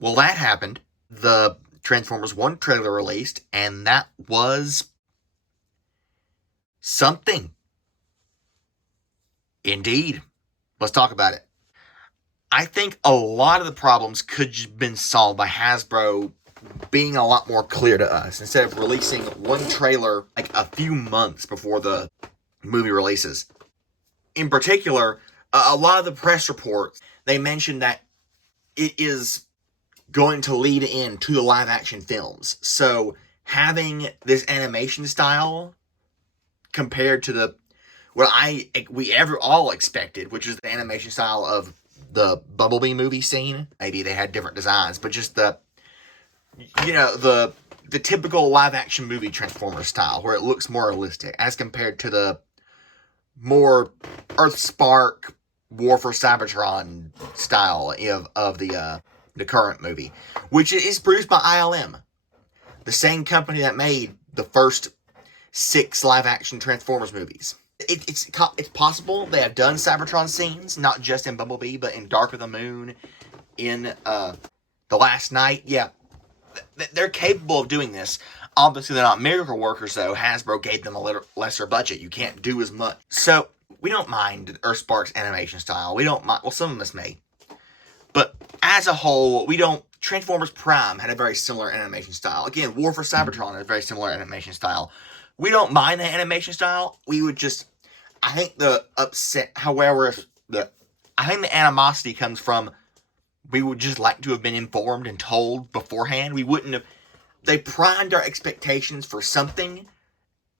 Well, that happened. The Transformers 1 trailer released, and that was something. Indeed. Let's talk about it. I think a lot of the problems could have been solved by Hasbro being a lot more clear to us instead of releasing one trailer like a few months before the movie releases. In particular, a lot of the press reports, they mentioned that it is going to lead into the live action films. So having this animation style compared to the what we ever all expected, which is the animation style of the Bumblebee movie scene. Maybe they had different designs, but just the typical live action movie Transformers style, where it looks more realistic as compared to the more Earthspark War for Cybertron style of the current movie, which is produced by ILM, the same company that made the first 6 live action Transformers movies. It's possible they have done Cybertron scenes, not just in Bumblebee, but in Dark of the Moon, in The Last Night. Yeah, they're capable of doing this. Obviously, they're not miracle workers, though. Hasbro gave them a little lesser budget. You can't do as much. So, we don't mind Earthspark's animation style. We don't mind. Well, some of us may. But as a whole, we don't. Transformers Prime had a very similar animation style. Again, War for Cybertron had a very similar animation style. We don't mind the animation style. We would just. I think the upset. However, I think the animosity comes from. We would just like to have been informed and told beforehand. We wouldn't have. They primed our expectations for something,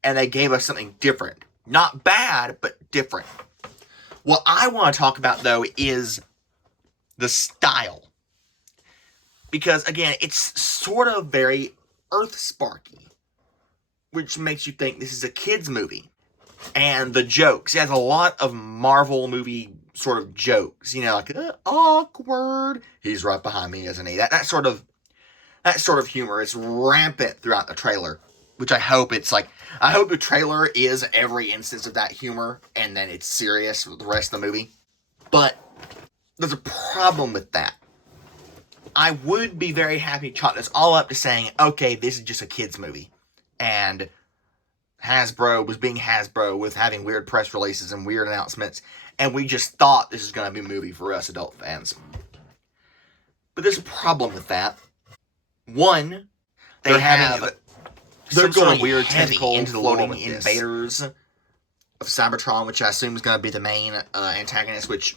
and they gave us something different. Not bad, but different. What I want to talk about, though, is the style. Because, again, it's sort of very Earthsparky, which makes you think this is a kid's movie. And the jokes. It has a lot of Marvel movie sort of jokes. Like, awkward. He's right behind me, isn't he? That sort of humor is rampant throughout the trailer, which I hope it's like. I hope the trailer is every instance of that humor, and then it's serious with the rest of the movie. But there's a problem with that. I would be very happy to chalk this all up to saying, okay, this is just a kid's movie, and Hasbro was being Hasbro with having weird press releases and weird announcements, and we just thought this was going to be a movie for us adult fans. But there's a problem with that. One, they're going weird tentacle into the floating invaders of Cybertron, which I assume is going to be the main antagonist, which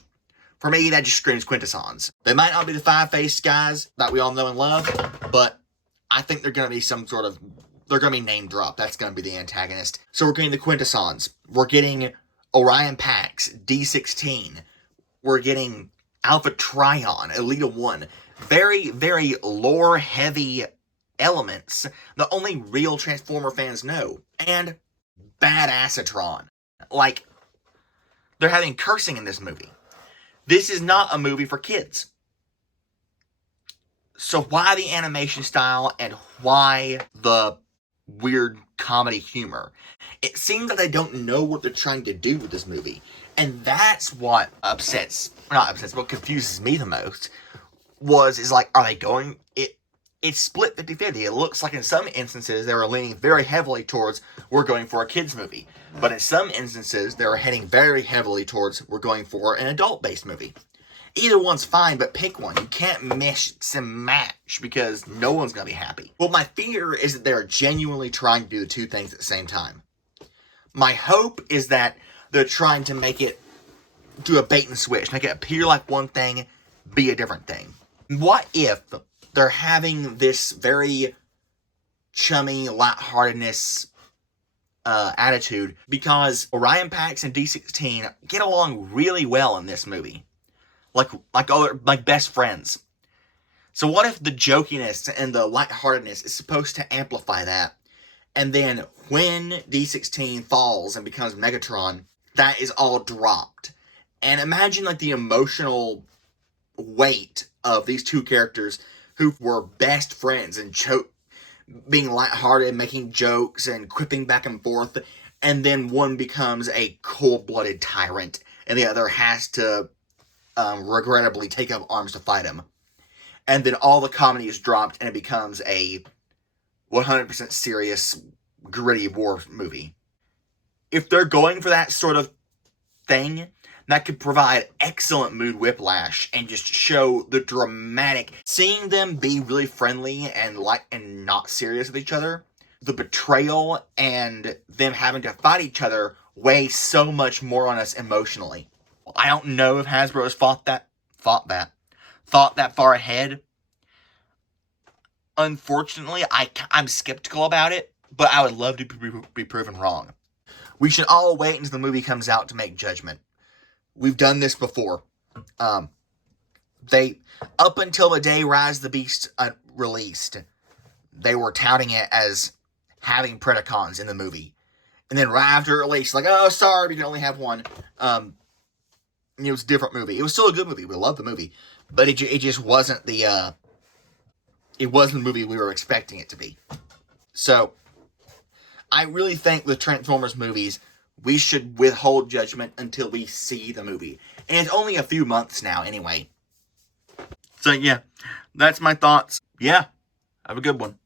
for me, that just screams quintessons. They might not be the five-faced guys that we all know and love, but I think they're going to be they're going to be name dropped. That's going to be the antagonist. So we're getting the quintessons. We're getting Orion Pax, D16. We're getting Alpha Trion, Elita 1. Very, very lore-heavy elements that only real Transformer fans know. And Badassatron. Like, they're having cursing in this movie. This is not a movie for kids. So why the animation style and why the weird comedy humor? It seems that they don't know what they're trying to do with this movie. And that's what what confuses me the most. Is like, are they going... It's split 50-50. It looks like in some instances they were leaning very heavily towards we're going for a kids movie. But in some instances they were heading very heavily towards we're going for an adult-based movie. Either one's fine, but pick one. You can't mix and match because no one's going to be happy. Well, my fear is that they're genuinely trying to do the two things at the same time. My hope is that they're trying to make it do a bait and switch. Make it appear like one thing, be a different thing. What if they're having this very chummy, lightheartedness attitude because Orion Pax and D16 get along really well in this movie, like best friends. So what if the jokiness and the lightheartedness is supposed to amplify that, and then when D16 falls and becomes Megatron, that is all dropped, and imagine like the emotional weight of these two characters who were best friends and being lighthearted, making jokes and quipping back and forth, and then one becomes a cold-blooded tyrant, and the other has to regrettably take up arms to fight him. and then all the comedy is dropped and it becomes a 100% serious, gritty war movie. If they're going for that sort of thing, that could provide excellent mood whiplash and just show the dramatic, seeing them be really friendly and not serious with each other. The betrayal and them having to fight each other weigh so much more on us emotionally. I don't know if Hasbro has thought that far ahead. Unfortunately, I'm skeptical about it, but I would love to be proven wrong. We should all wait until the movie comes out to make judgment. We've done this before. They, up until the day Rise of the Beast released, they were touting it as having Predacons in the movie. And then right after it released, like, oh, sorry, we can only have one. It was a different movie. It was still a good movie. We loved the movie. But it just wasn't the movie we were expecting it to be. So, I really think with Transformers movies, we should withhold judgment until we see the movie. And it's only a few months now, anyway. So, yeah, that's my thoughts. Yeah, have a good one.